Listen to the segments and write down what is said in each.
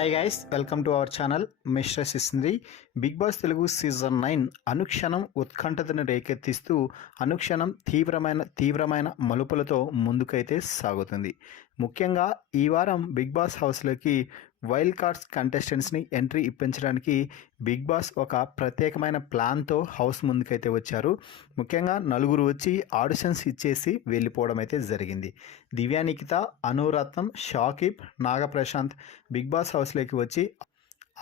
Hi guys, welcome to our channel mister Sisindri. Bigg Boss Telugu season 9 అనుక్షణం ఉత్కంఠతను రేకెత్తిస్తూ అనుక్షణం తీవ్రమైన మలుపులతో ముందుకైతే సాగుతుంది. ముఖ్యంగా ఈ వారం బిగ్ బాస్ హౌస్లోకి వైల్డ్ కార్డ్స్ కంటెస్టెంట్స్ని ఎంట్రీ ఇప్పించడానికి బిగ్ బాస్ ఒక ప్రత్యేకమైన ప్లాన్తో హౌస్ ముందుకైతే వచ్చారు. ముఖ్యంగా నలుగురు వచ్చి ఆడిషన్స్ ఇచ్చేసి వెళ్ళిపోవడం అయితే జరిగింది. దివ్యానికిత, అనురత్నం, షాకిబ్, నాగప్రశాంత్ బిగ్ బాస్ హౌస్లోకి వచ్చి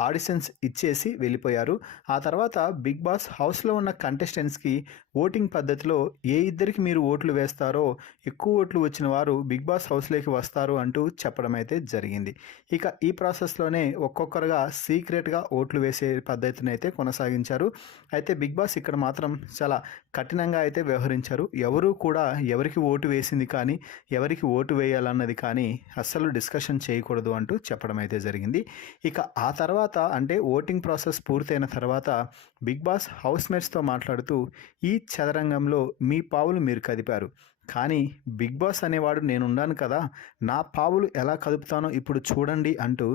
ఆడిషన్స్ ఇచ్చేసి వెళ్ళిపోయారు. ఆ తర్వాత బిగ్ బాస్ హౌస్లో ఉన్న కంటెస్టెంట్స్కి ఓటింగ్ పద్ధతిలో ఏ ఇద్దరికి మీరు ఓట్లు వేస్తారో ఎక్కువ ఓట్లు వచ్చిన వారు బిగ్ బాస్ హౌస్లోకి వస్తారు అంటూ చెప్పడం అయితే జరిగింది. ఇక ఈ ప్రాసెస్లోనే ఒక్కొక్కరుగా సీక్రెట్గా ఓట్లు వేసే పద్ధతిని అయితే కొనసాగించారు. అయితే బిగ్ బాస్ ఇక్కడ మాత్రం చాలా కఠినంగా అయితే వ్యవహరించారు. ఎవరూ కూడా ఎవరికి ఓటు వేసింది కానీ ఎవరికి ఓటు వేయాలన్నది కానీ అస్సలు డిస్కషన్ చేయకూడదు అంటూ చెప్పడం అయితే జరిగింది. ఇక ఆ తర్వాత అంటే ఓటింగ్ ప్రాసెస్ పూర్తయిన తర్వాత బిగ్ బాస్ హౌస్మేట్స్తో మాట్లాడుతూ ఈ చదరంగంలో మీ పావులు మీరు కదిపారు, కానీ బిగ్ బాస్ అనేవాడు నేనున్నాను కదా, నా పావులు ఎలా కదుపుతానో ఇప్పుడు చూడండి అంటూ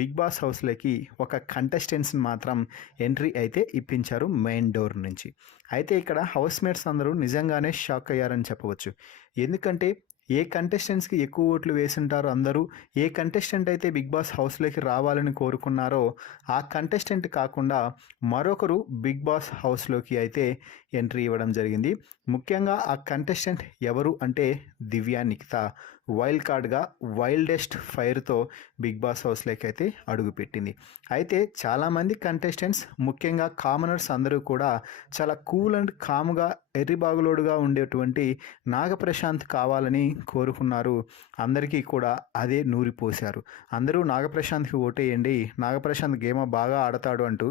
బిగ్ బాస్ హౌస్లోకి ఒక కంటెస్టెంట్స్ని మాత్రం ఎంట్రీ అయితే ఇప్పించారు మెయిన్ డోర్ నుంచి. అయితే ఇక్కడ హౌస్మేట్స్ అందరూ నిజంగానే షాక్ అయ్యారని చెప్పవచ్చు. ఎందుకంటే ఏ కంటెస్టెంట్స్కి ఎక్కువ ఓట్లు వేసింటారో అందరూ, ఏ కంటెస్టెంట్ అయితే బిగ్ బాస్ హౌస్లోకి రావాలని కోరుకున్నారో ఆ కంటెస్టెంట్ కాకుండా మరొకరు బిగ్ బాస్ హౌస్లోకి అయితే ఎంట్రీ ఇవ్వడం జరిగింది. ముఖ్యంగా ఆ కంటెస్టెంట్ ఎవరు అంటే దివ్యానికిత వైల్డ్ కార్డ్గా వైల్డెస్ట్ ఫైర్తో బిగ్ బాస్ హౌస్లోకి అయితే అడుగుపెట్టింది. అయితే చాలామంది కంటెస్టెంట్స్ ముఖ్యంగా కామనర్స్ అందరూ కూడా చాలా కూల్ అండ్ కామ్గా ఎర్రిబాగులోడుగా ఉండేటువంటి నాగప్రశాంత్ కావాలని కోరుకున్నారు. అందరికీ కూడా అదే నూరిపోశారు. అందరూ నాగప్రశాంత్కి ఓటేయండి, నాగప్రశాంత్ గేమ్ బాగా ఆడతాడు అంటూ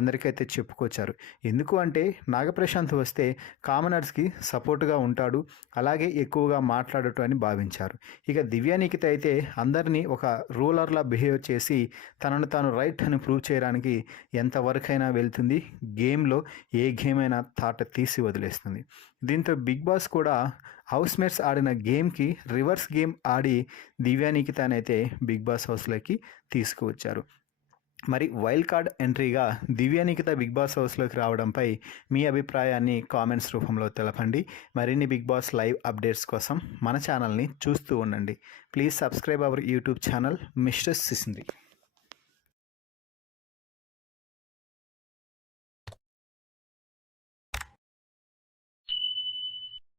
అందరికైతే చెప్పుకొచ్చారు. ఎందుకు అంటే నాగప్రశాంత్ వస్తే కామనర్స్కి సపోర్ట్గా ఉంటాడు, అలాగే ఎక్కువగా మాట్లాడటం అని భావించారు. ఇక దివ్యానికిత అయితే అందరినీ ఒక రూలర్లా బిహేవ్ చేసి తనను తాను రైట్ అని ప్రూవ్ చేయడానికి ఎంతవరకైనా వెళ్తుంది. గేమ్లో ఏ గేమ్ అయినా తాట తీసి వదిలేస్తుంది. దీంతో బిగ్ బాస్ కూడా హౌస్మేట్స్ ఆడిన గేమ్కి రివర్స్ గేమ్ ఆడి దివ్యానికితనైతే బిగ్ బాస్ హౌస్లోకి తీసుకువచ్చారు. మరి వైల్డ్ కార్డ్ ఎంట్రీగా దివ్యానికిత బిగ్ బాస్ హౌస్లోకి రావడంపై మీ అభిప్రాయాన్ని కామెంట్స్ రూపంలో తెలపండి. మరిన్ని బిగ్ బాస్ లైవ్ అప్డేట్స్ కోసం మన ఛానల్ని చూస్తూ ఉండండి. Please subscribe our YouTube channel mister సిసింద్రి.